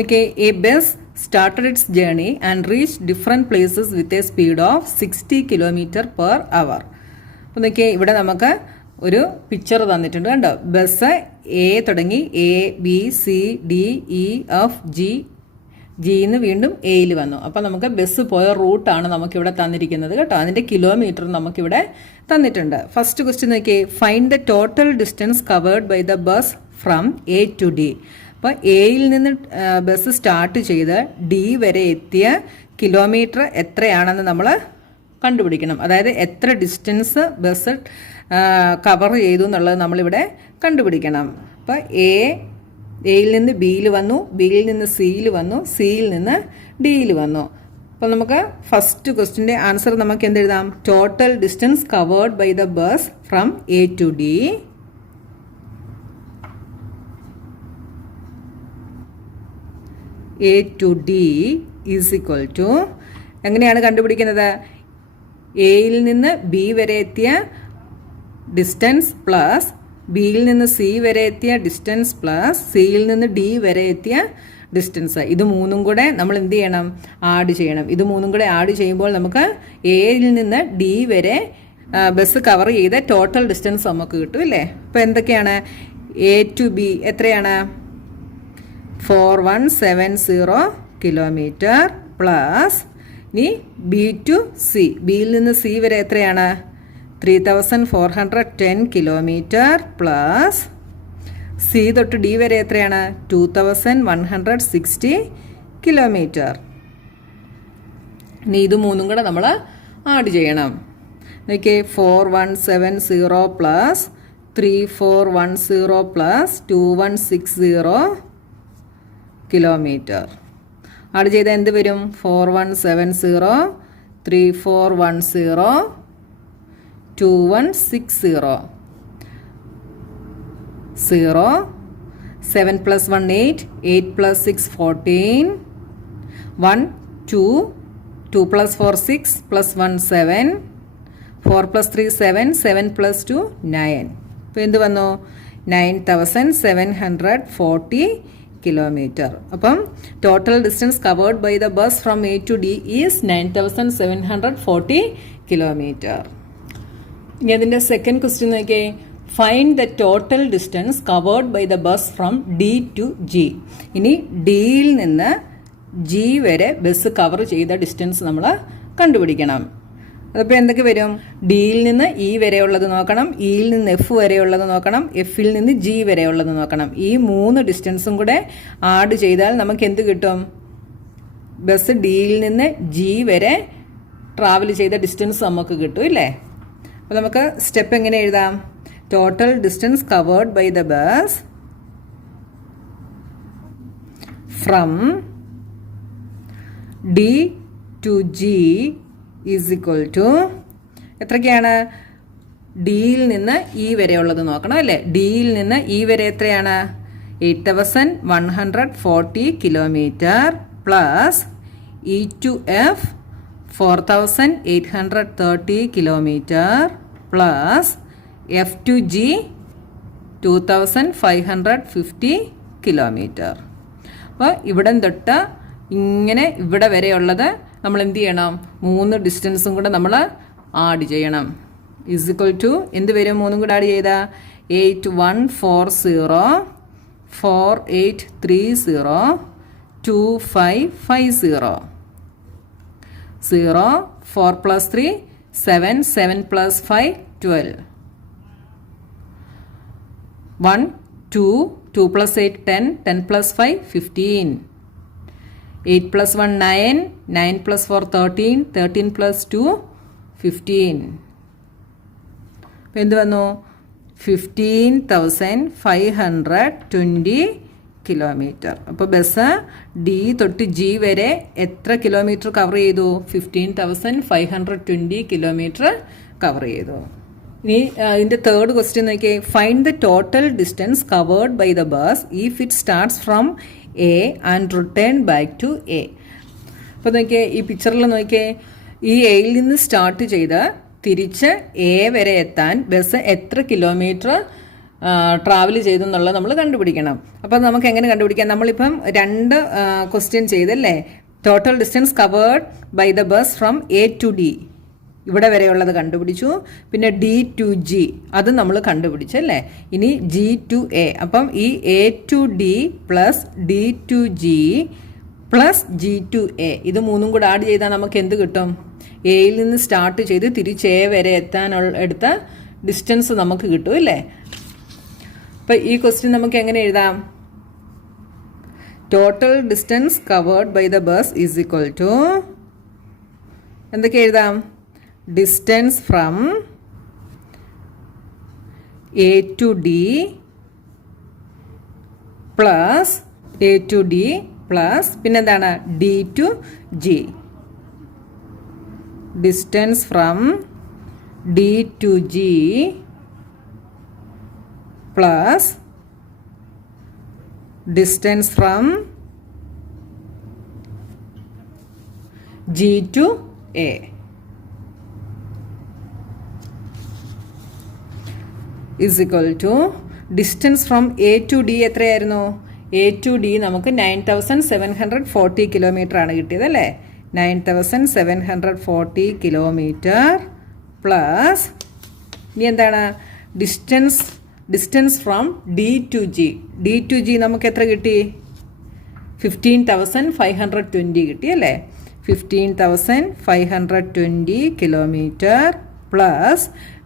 Okay, a bus started its journey and reached different places with a speed of 60 km/h. അപ്പോൾ നോക്കിയേ, ഇവിടെ നമുക്ക് ഒരു പിക്ചർ തന്നിട്ടുണ്ട് കണ്ടോ. ബസ് എ തുടങ്ങി ABCDEFG ജിന്ന് വീണ്ടും എയിൽ വന്നു. അപ്പോൾ നമുക്ക് ബസ് പോയ റൂട്ടാണ് നമുക്കിവിടെ തന്നിരിക്കുന്നത് കേട്ടോ. അതിൻ്റെ കിലോമീറ്റർ നമുക്കിവിടെ തന്നിട്ടുണ്ട്. ഫസ്റ്റ് ക്വസ്റ്റ്യൻ നോക്കിയേ, find the total distance covered by the bus from A to D. അപ്പോൾ എയിൽ നിന്ന് ബസ് സ്റ്റാർട്ട് ചെയ്ത് ഡി വരെ എത്തിയ കിലോമീറ്റർ എത്രയാണെന്ന് നമ്മൾ കണ്ടുപിടിക്കണം. അതായത് എത്ര ഡിസ്റ്റൻസ് ബസ് കവർ ചെയ്തു എന്നുള്ളത് നമ്മളിവിടെ കണ്ടുപിടിക്കണം. അപ്പോൾ എയിൽ നിന്ന് ബിയിൽ വന്നു, ബിയിൽ നിന്ന് സിയിൽ വന്നു, സിയിൽ നിന്ന് ഡിയിൽ വന്നു. അപ്പോൾ നമുക്ക് ഫസ്റ്റ് ക്വസ്റ്റിൻ്റെ ആൻസർ നമുക്ക് എന്തെഴുതാം? Total distance covered by the bus from A to D A to D is equal to, എങ്ങനെയാണ് കണ്ടുപിടിക്കുന്നത്? എയിൽ നിന്ന് ബി വരെ എത്തിയ ഡിസ്റ്റൻസ് പ്ലസ് ബിയിൽ നിന്ന് സി വരെ എത്തിയ ഡിസ്റ്റൻസ് പ്ലസ് സിയിൽ നിന്ന് ഡി വരെ എത്തിയ ഡിസ്റ്റൻസ്. ഇത് മൂന്നും കൂടെ നമ്മൾ എന്ത് ചെയ്യണം? ആഡ് ചെയ്യണം. ഇത് മൂന്നും കൂടെ ആഡ് ചെയ്യുമ്പോൾ നമുക്ക് എയിൽ നിന്ന് ഡി വരെ ബസ് കവർ ചെയ്ത ടോട്ടൽ ഡിസ്റ്റൻസ് നമുക്ക് കിട്ടും അല്ലേ? അപ്പോൾ എന്തൊക്കെയാണ്? A to B എത്രയാണ്? 4170 കിലോമീറ്റർ പ്ലസ് ഇനി ബി ടു സി, ബിയിൽ നിന്ന് സി വരെ എത്രയാണ്? 3410 കിലോമീറ്റർ പ്ലസ് സി തൊട്ട് ഡി വരെ എത്രയാണ്? 2160 കിലോമീറ്റർ. ഇനി ഇത് മൂന്നും കൂടെ നമ്മൾ ആഡ് ചെയ്യണം. നോക്കിയേ, 4170 പ്ലസ് 3410 പ്ലസ് 2160 കിലോമീറ്റർ. ആഡ് ചെയ്താൽ എന്ത് വരും? 4170 3410 2160 0 7 plus 1 8 8 plus 6 14 1 2 2 plus 4 6 plus 1 7 4 plus 3 7 7 plus 2 9. ഇപ്പോൾ എന്ത് വന്നു? 9740 കിലോമീറ്റർ. അപ്പം total distance covered by the bus from A to D is 9740 kilometre. ഇനി അതിൻ്റെ സെക്കൻഡ് ക്വസ്റ്റ്യൻ നോക്കിയേ, find the total distance covered by the bus from D to G. ഇനി ഡിയിൽ നിന്ന് ജി വരെ ബസ് കവർ ചെയ്ത ഡിസ്റ്റൻസ് നമ്മൾ കണ്ടുപിടിക്കണം. അതപ്പോൾ എന്തൊക്കെ വരും? ഡിയിൽ നിന്ന് ഇ വരെയുള്ളത് നോക്കണം, ഇയിൽ നിന്ന് എഫ് വരെയുള്ളത് നോക്കണം, എഫിൽ നിന്ന് ജി വരെയുള്ളത് നോക്കണം. ഈ മൂന്ന് ഡിസ്റ്റൻസും കൂടെ ആഡ് ചെയ്താൽ നമുക്ക് എന്ത് കിട്ടും? ബസ് ഡിയിൽ നിന്ന് ജി വരെ ട്രാവൽ ചെയ്ത ഡിസ്റ്റൻസ് നമുക്ക് കിട്ടും ഇല്ലേ? അപ്പോൾ നമുക്ക് സ്റ്റെപ്പ് എങ്ങനെ എഴുതാം? Total distance covered by the bus from D to G is equal to എത്രയ്ക്കാണ്? ഡിയിൽ നിന്ന് ഇ വരെയുള്ളത് നോക്കണം അല്ലേ? ഡിയിൽ നിന്ന് ഇ വരെ എത്രയാണ്? 8140 kilometre plus E two F 4830 kilometre plus F to G 2550 kilometre. അപ്പോൾ ഇവിടെ തൊട്ട് ഇങ്ങനെ ഇവിടെ വരെയുള്ളത് നമ്മൾ എന്ത് ചെയ്യണം? മൂന്ന് ഡിസ്റ്റൻസും കൂടെ നമ്മൾ ആഡ് ചെയ്യണം. ഈസ് ഈക്വൽ ടു എന്ത് വരും? മൂന്നും കൂടെ ആഡ് ചെയ്താൽ 8140 4830 2550 0 4 plus 3 7 7 plus 5 12 1 2 2 plus 8 10 10 plus 5 15 8 plus 1 9 9 plus 4 13 13 plus 2 15. അപ്പോൾ എന്ത് വന്നു? 15520 കിലോമീറ്റർ. അപ്പോൾ ബസ് ഡി തൊട്ട് ജി വരെ എത്ര കിലോമീറ്റർ കവർ ചെയ്തു? 15520 കിലോമീറ്റർ കവർ ചെയ്തു. ഇനി ഇതിൻ്റെ തേർഡ് ക്വസ്റ്റ്യൻ നോക്കിയേ, find the total distance covered by the bus if it starts from A and return back to A. അപ്പോൾ നോക്കിയേ, ഈ പിക്ചറിൽ നോക്കിയേ, ഈ എയിൽ നിന്ന് സ്റ്റാർട്ട് ചെയ്ത് തിരിച്ച് എ വരെ എത്താൻ ബസ് എത്ര കിലോമീറ്റർ ട്രാവൽ ചെയ്തെന്നുള്ളത് നമ്മൾ കണ്ടുപിടിക്കണം. അപ്പോൾ നമുക്ക് എങ്ങനെ കണ്ടുപിടിക്കാം? നമ്മളിപ്പം 2 ക്വസ്റ്റ്യൻ ചെയ്തല്ലേ. Total distance covered by the bus from A to D, ഇവിടെ വരെയുള്ളത് കണ്ടുപിടിച്ചു. പിന്നെ ഡി ടു ജി അത് നമ്മൾ കണ്ടുപിടിച്ചല്ലേ. ഇനി ജി ടു എ, അപ്പം ഈ A to D plus D to G plus G to A ഇത് 3 കൂടെ ആഡ് ചെയ്താൽ നമുക്ക് എന്ത് കിട്ടും? എയിൽ നിന്ന് സ്റ്റാർട്ട് ചെയ്ത് തിരിച്ച് എ വരെ എടുത്ത ഡിസ്റ്റൻസ് നമുക്ക് കിട്ടും അല്ലേ. അപ്പം ഈ ക്വസ്റ്റ്യൻ നമുക്ക് എങ്ങനെ എഴുതാം? Total distance covered by the bus is equal to എന്തൊക്കെ എഴുതാം? Distance from A to D plus A to D plus പിന്നെന്താണ്? D to G. Distance from D to G plus distance from G to A. is equal to distance from A to D എത്രയായിരുന്നു? A to D നമുക്ക് 9740 kilometre ആണ് കിട്ടിയത് അല്ലേ. 9740 kilometre plus ഇനി എന്താണ്? Distance from D to G. D to G നമുക്ക് എത്ര കിട്ടി? 15,520 കിട്ടി അല്ലേ. 15,520 kilometre plus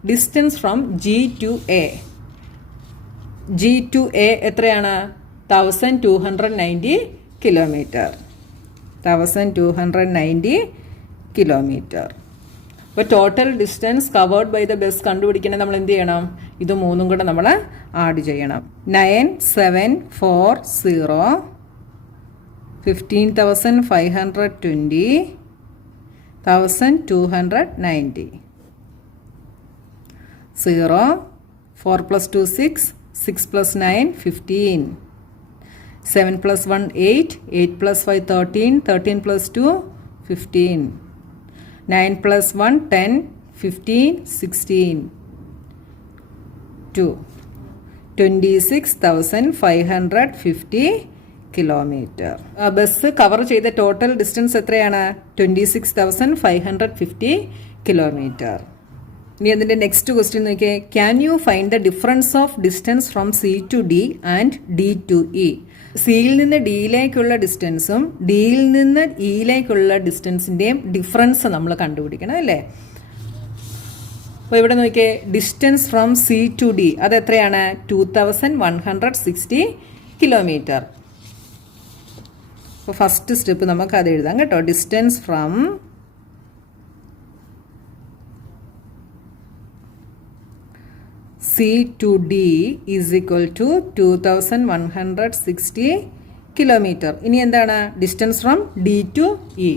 distance from G to A. G to A എത്രയാണ്? 1290 കിലോമീറ്റർ. 1290 കിലോമീറ്റർ. അപ്പോൾ total distance covered by the bus കണ്ടുപിടിക്കണേ നമ്മൾ എന്ത് ചെയ്യണം? ഇത് 3 കൂടെ നമ്മൾ ആഡ് ചെയ്യണം. 9740 15,520 1290 0 4 plus 2 6 6 plus 9 15 7 plus 1 8 8 plus 5 13 13 plus 2 15 9 plus 1 10 15 16 2 26,550 kilometre. Bus cover ചെയ്ത ടോട്ടൽ ഡിസ്റ്റൻസ് എത്രയാണ്? 26,550 കിലോമീറ്റർ. ഇനി അതിൻ്റെ നെക്സ്റ്റ് ക്വസ്റ്റ്യൻ നോക്കിയേ. Can you find the difference of distance from C to D and D to E? സിയിൽ നിന്ന് ഡിയിലേക്കുള്ള ഡിസ്റ്റൻസും ഡിയിൽ നിന്ന് ഇയിലേക്കുള്ള ഡിസ്റ്റൻസിൻ്റെയും ഡിഫറൻസ് നമ്മൾ കണ്ടുപിടിക്കണം അല്ലേ. അപ്പോൾ ഇവിടെ നോക്കിയേ. Distance from C to D അത് എത്രയാണ്? 2160 കിലോമീറ്റർ. അപ്പോൾ ഫസ്റ്റ് സ്റ്റെപ്പ് നമുക്ക് അത് എഴുതാം കേട്ടോ. Distance from C to D is equal to 2160 kilometre. ഇനി എന്താണ്? Distance from D to E.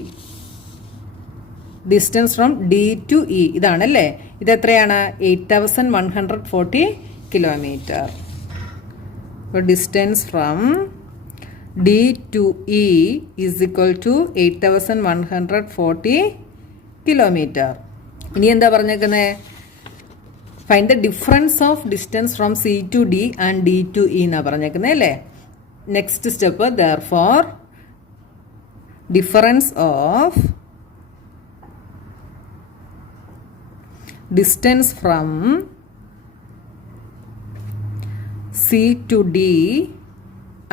Distance from D to E ഇതാണല്ലേ. ഇതെത്രയാണ്? 8140 കിലോമീറ്റർ. അപ്പോൾ distance from D to E is equal to 8140 kilometre. ഇനി എന്താ പറഞ്ഞേക്കുന്നത്? Find the difference of distance from C to D and D to E എന്നാണ് പറഞ്ഞേക്കുന്നത് അല്ലേ. Next step therefore difference of distance from C to D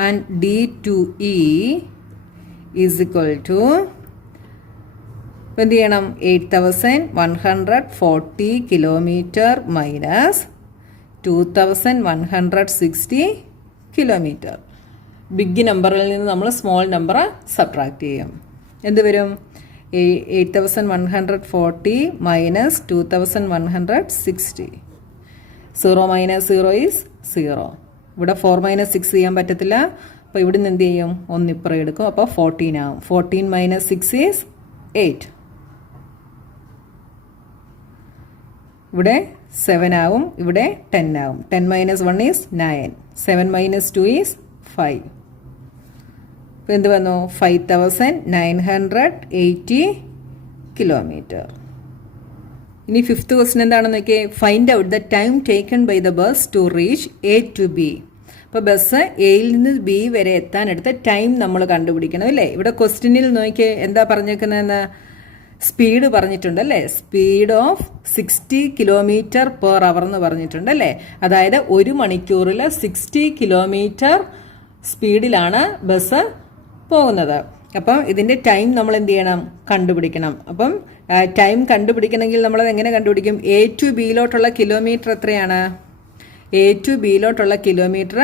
and D to E is equal to എന്ത് ചെയ്യണം? 8140 kilometre minus 2160 kilometre. Big നമ്പറിൽ നിന്ന് നമ്മൾ small number subtract ചെയ്യും. എന്ത് വരും? 8140 മൈനസ് 2160. 0 minus 0 is 0. ഇവിടെ 4 മൈനസ് 6 ചെയ്യാൻ പറ്റത്തില്ല. അപ്പോൾ ഇവിടെ നിന്ന് എന്ത് ചെയ്യും? 1 ഇപ്പുറം എടുക്കും. അപ്പോൾ 14 ആവും. 14 മൈനസ് 6 ഈസ് 8. ഇവിടെ 7 ആവും. ഇവിടെ 10 ആവും. 10 മൈനസ് 1 ഈസ് 9. 7 minus 2 is 5. അപ്പോൾ എന്ത് വന്നു? 5980 കിലോമീറ്റർ. ഇനി ഫിഫ്ത്ത് ക്വസ്റ്റ്യൻ എന്താണെന്ന് നോക്കിയേ. Find out the time taken by the bus to reach A to B. അപ്പോൾ ബസ് എയിൽ നിന്ന് ബി വരെ എത്താനെടുത്ത ടൈം നമ്മൾ കണ്ടുപിടിക്കണം അല്ലേ. ഇവിടെ ക്വസ്റ്റ്യനിൽ നോക്കിയേ എന്താ പറഞ്ഞേക്കുന്നതെന്ന് സ്പീഡ് പറഞ്ഞിട്ടുണ്ടല്ലേ. സ്പീഡ് ഓഫ് 60 km/h എന്ന് പറഞ്ഞിട്ടുണ്ടല്ലേ. അതായത് 1 മണിക്കൂറിൽ 60 km സ്പീഡിലാണ് ബസ് പോകുന്നത്. അപ്പം ഇതിൻ്റെ ടൈം നമ്മൾ എന്ത് ചെയ്യണം, കണ്ടുപിടിക്കണം. അപ്പം ടൈം കണ്ടുപിടിക്കണമെങ്കിൽ നമ്മളത് എങ്ങനെ കണ്ടുപിടിക്കും? എ ടു ബിയിലോട്ടുള്ള കിലോമീറ്റർ എത്രയാണ്? എ ടു ബിയിലോട്ടുള്ള കിലോമീറ്റർ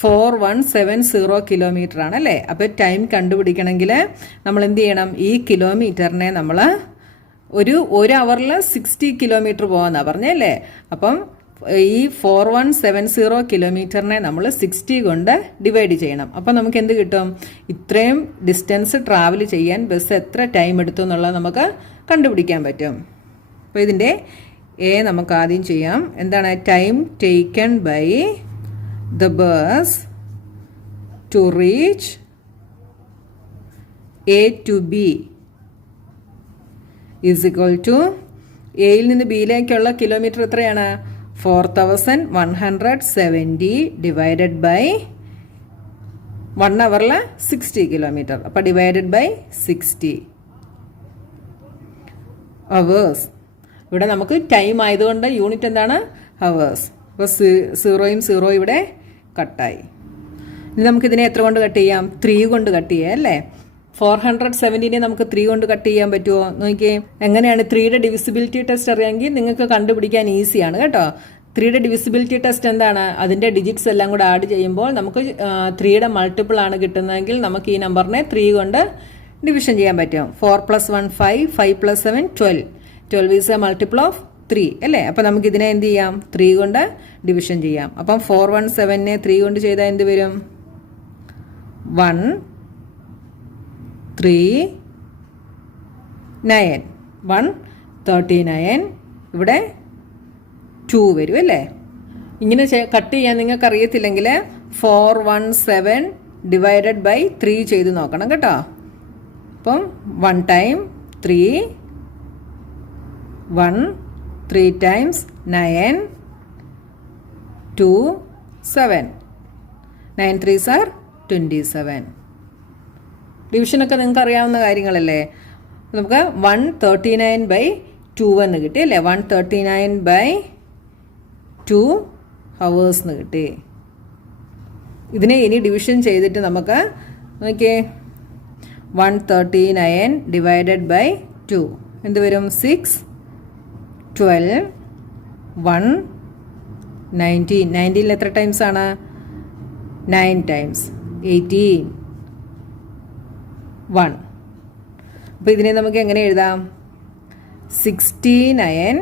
4170 കിലോമീറ്റർ ആണ് അല്ലേ. അപ്പോൾ ടൈം കണ്ടുപിടിക്കണമെങ്കിൽ നമ്മൾ എന്ത് ചെയ്യണം? ഈ കിലോമീറ്ററിനെ നമ്മൾ ഒരു അവറിൽ 60 കിലോമീറ്റർ പോകാമെന്നാണ് പറഞ്ഞല്ലേ. അപ്പം ഈ 4170 കിലോമീറ്ററിനെ നമ്മൾ 60 കൊണ്ട് ഡിവൈഡ് ചെയ്യണം. അപ്പം നമുക്ക് എന്ത് കിട്ടും? ഇത്രയും ഡിസ്റ്റൻസ് ട്രാവൽ ചെയ്യാൻ ബസ് എത്ര ടൈം എടുത്തു എന്നുള്ളത് നമുക്ക് കണ്ടുപിടിക്കാൻ പറ്റും. അപ്പോൾ ഇതിൻ്റെ എ നമുക്ക് ആദ്യം ചെയ്യാം. എന്താണ്? Time taken by the bus to reach A to B is equal to എയിൽ നിന്ന് ബിയിലേക്കുള്ള കിലോമീറ്റർ എത്രയാണ്? 4170 ഡിവൈഡഡ് ബൈ 1 അവറിൽ 60 കിലോമീറ്റർ. അപ്പോൾ ഡിവൈഡഡ് ബൈ 60 അവേഴ്സ്. ഇവിടെ നമുക്ക് ടൈം ആയതുകൊണ്ട് യൂണിറ്റ് എന്താണ്? ഹവേഴ്സ്. അപ്പോൾ 0 ഇവിടെ കട്ടായി. ഇനി നമുക്കിതിനെ എത്ര കൊണ്ട് കട്ട് ചെയ്യാം? 3 കൊണ്ട് കട്ട് ചെയ്യാം അല്ലേ. 470 നമുക്ക് 3 കൊണ്ട് കട്ട് ചെയ്യാൻ പറ്റുമോ നോക്കിയേ. എങ്ങനെയാണ് 3യുടെ ഡിവിസിബിലിറ്റി ടെസ്റ്റ് അറിയാമെങ്കിൽ നിങ്ങൾക്ക് കണ്ടുപിടിക്കാൻ ഈസിയാണ് കേട്ടോ. 3യുടെ ഡിവിസിബിലിറ്റി ടെസ്റ്റ് എന്താണ്? അതിൻ്റെ ഡിജിറ്റ്സ് എല്ലാം കൂടെ ആഡ് ചെയ്യുമ്പോൾ നമുക്ക് 3യുടെ മൾട്ടിപ്പിൾ ആണ് കിട്ടുന്നതെങ്കിൽ നമുക്ക് ഈ നമ്പറിനെ 3 കൊണ്ട് ഡിവിഷൻ ചെയ്യാൻ പറ്റും. 4 + 1 5, 5 + 7 12. 12 ഈസ് എ മൾട്ടിപ്പിൾ ഓഫ് 3 അല്ലേ. അപ്പം നമുക്കിതിനെ എന്ത് ചെയ്യാം? 3 കൊണ്ട് ഡിവിഷൻ ചെയ്യാം. അപ്പം 417നെ 3 കൊണ്ട് ചെയ്താൽ എന്ത് വരും? 1 3 9 139. ഇവിടെ 2 വരും അല്ലേ. ഇങ്ങനെ കട്ട് ചെയ്യാൻ നിങ്ങൾക്ക് അറിയത്തില്ലെങ്കിൽ 417 ഡിവൈഡഡ് ബൈ 3 ചെയ്ത് നോക്കണം കേട്ടോ. അപ്പം 1 ടൈം 3 1 3 ടൈംസ് 9 2 7 9 3s are 27. ഡിവിഷനൊക്കെ നിങ്ങൾക്ക് അറിയാവുന്ന കാര്യങ്ങളല്ലേ. നമുക്ക് 139/2 എന്ന് കിട്ടി അല്ലേ. 139/2 ഹവേഴ്സ് എന്ന് കിട്ടി. ഇതിനെ ഇനി ഡിവിഷൻ ചെയ്തിട്ട് നമുക്ക് നോക്കിയേ. 139 ഡിവൈഡഡ് ബൈ 2 എന്ത് വരും? 6 12 1 19. 19 എത്ര ടൈംസ് ആണ്? 9 ടൈംസ് 18 1. അപ്പോൾ ഇതിനെ നമുക്ക് എങ്ങനെ എഴുതാം? 69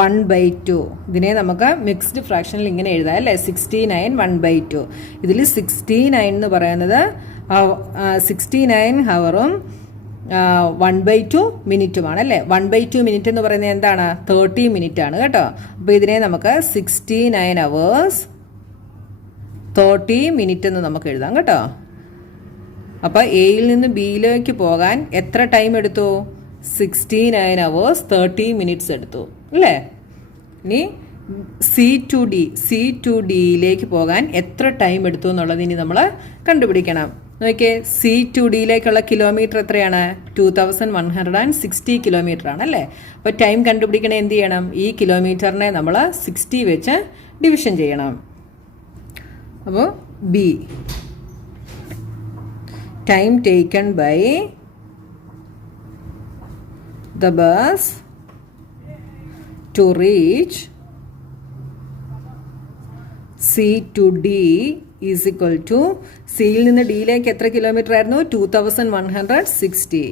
1/2. ഇതിനെ നമുക്ക് മിക്സ്ഡ് ഫ്രാക്ഷനിൽ ഇങ്ങനെ എഴുതാം അല്ലേ. 69 1/2. ഇതിൽ 69 എന്ന് പറയുന്നത് 69 ഹവറും 1/2 മിനിറ്റുമാണ് അല്ലേ. 1/2 മിനിറ്റ് എന്ന് പറയുന്നത് എന്താണ്? 30 മിനിറ്റ് ആണ് കേട്ടോ. അപ്പോൾ ഇതിനെ നമുക്ക് 69 അവേഴ്സ് 30 മിനിറ്റ് എന്ന് നമുക്ക് എഴുതാം കേട്ടോ. അപ്പോൾ എയിൽ നിന്ന് ബിയിലേക്ക് പോകാൻ എത്ര ടൈം എടുത്തു? 69 അവേഴ്സ് 30 മിനിറ്റ്സ് എടുത്തു അല്ലേ. ഇനി സി ടു ഡിയിലേക്ക് പോകാൻ എത്ര ടൈം എടുത്തു എന്നുള്ളത് ഇനി നമ്മൾ കണ്ടുപിടിക്കണം. നോക്കിയേ. സി ടു ഡിയിലേക്കുള്ള കിലോമീറ്റർ എത്രയാണ്? 2160 കിലോമീറ്റർ ആണ് അല്ലേ. അപ്പോൾ ടൈം കണ്ടുപിടിക്കണേ എന്ത് ചെയ്യണം? ഈ കിലോമീറ്ററിനെ നമ്മൾ 60 വെച്ച് ഡിവിഷൻ ചെയ്യണം. അപ്പോൾ B time taken by the bus to reach C to D is equal to സിയിൽ നിന്ന് ഡിയിലേക്ക് എത്ര കിലോമീറ്റർ ആയിരുന്നു? 2160.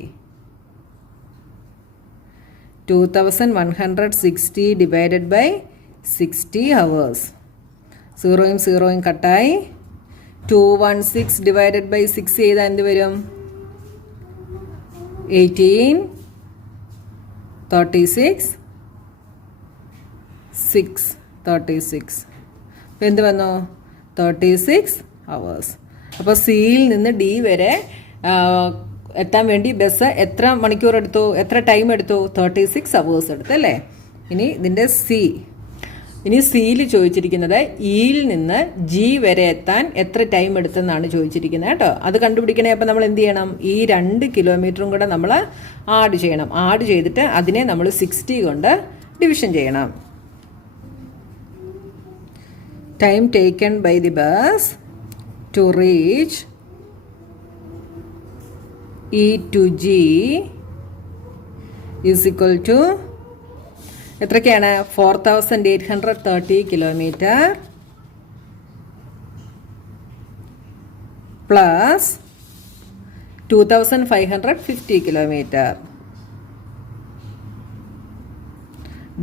2160 ഡിവൈഡഡ് ബൈ 60 ഹവേഴ്സ്. 0 കട്ടായി. 216 ഡിവൈഡഡ് ബൈ 6 ചെയ്താൽ എന്ത് വരും? 18 36 6 36. അപ്പോൾ എന്ത് വന്നു? 36 ഹവേഴ്സ്. അപ്പോൾ സിയിൽ നിന്ന് ഡി വരെ എത്താൻ വേണ്ടി ബസ് എത്ര മണിക്കൂർ എടുത്തു, എത്ര ടൈം എടുത്തു? 36 hours എടുത്തു അല്ലേ. ഇനി ഇതിൻ്റെ ഇനി സിയിൽ ചോദിച്ചിരിക്കുന്നത് ഇയിൽ നിന്ന് ജി വരെ എത്താൻ എത്ര ടൈം എടുത്തെന്നാണ് ചോദിച്ചിരിക്കുന്നത് കേട്ടോ. അത് കണ്ടുപിടിക്കണേ. അപ്പം നമ്മൾ എന്ത് ചെയ്യണം? ഈ 2 കിലോമീറ്ററും കൂടെ നമ്മൾ ആഡ് ചെയ്യണം. ആഡ് ചെയ്തിട്ട് അതിനെ നമ്മൾ 60 കൊണ്ട് ഡിവിഷൻ ചെയ്യണം. Time taken by the bus to reach E to G is equal to എത്രയൊക്കെയാണ്? 4830 kilometre plus 2550 kilometre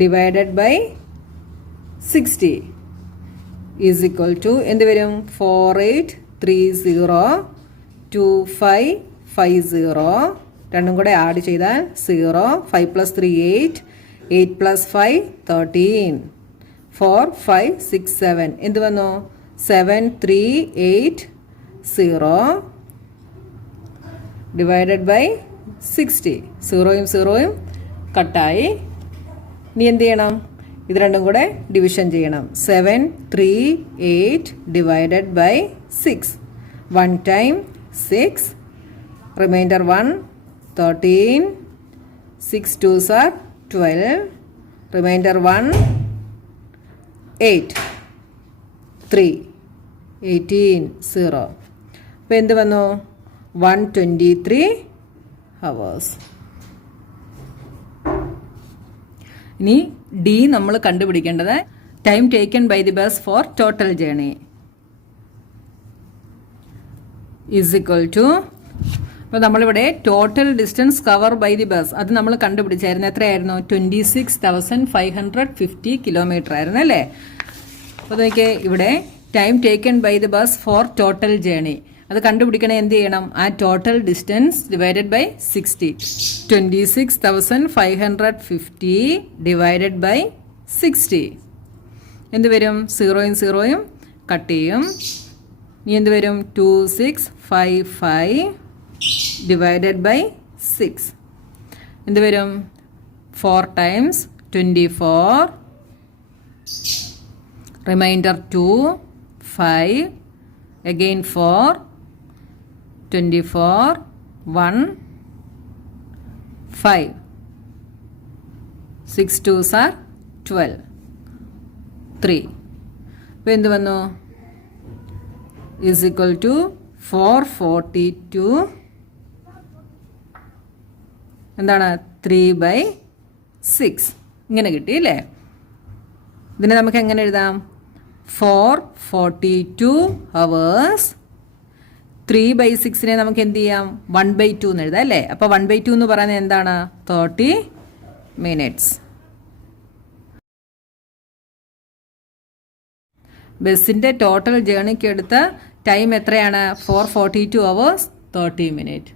divided by 60 is equal to എന്ത് വരും? 48302550 രണ്ടും കൂടെ ആഡ് ചെയ്താൽ 0. 5 + 3 8 8 + 5 13 4 5 6 7 എന്ത് വന്നു? 7380 ഡിവൈഡഡ് ബൈ 60. 0യും 0യും കട്ടായി. ഇനി എന്ത് ചെയ്യണം? ഇത് രണ്ടും കൂടെ ഡിവിഷൻ ചെയ്യണം. 738 divided by 6. 1 time 6 remainder 1 13 6 2s are 12 remainder 1 8 3 18 0. അപ്പോൾ എന്ത് വന്നു? 123 hours. ഇനി ഡി നമ്മൾ കണ്ടുപിടിക്കേണ്ടത് time taken by the bus for total journey is equal to അപ്പോൾ നമ്മളിവിടെ total distance cover by the bus അത് നമ്മൾ കണ്ടുപിടിച്ചായിരുന്നു. എത്രയായിരുന്നു? 26,550 കിലോമീറ്റർ ആയിരുന്നു അല്ലേ. അപ്പോൾ നോക്കിയേ, ഇവിടെ time taken by the bus for total journey അത് കണ്ടുപിടിക്കണേ. എന്ത് ചെയ്യണം? ആ total distance divided by 60. 26,550 divided by 60 എന്ത് വരും? 0യും 0യും കട്ട് ചെയ്യും. ഇനി എന്ത് വരും? 2655 divided by 6 എന്ത് വരും? 4 times 24 remainder 2 5 again 4 24 1 5 6 2s are 12 3 അപ്പോൾ എന്ത് വന്നു? is equal to 442 എന്താണ്? 3/6 ഇങ്ങനെ കിട്ടി അല്ലേ. ഇതിനെ നമുക്ക് എങ്ങനെ എഴുതാം? 442 hours 3/6നെ നമുക്ക് എന്ത് ചെയ്യാം? 1/2 എന്ന് എഴുതാം അല്ലേ. അപ്പോൾ 1/2 എന്ന് പറയുന്നത് എന്താണ്? 30 minutes. ബസ്സിൻ്റെ ടോട്ടൽ ജേണിക്ക് എടുത്ത ടൈം എത്രയാണ്? 442 hours 30 minutes.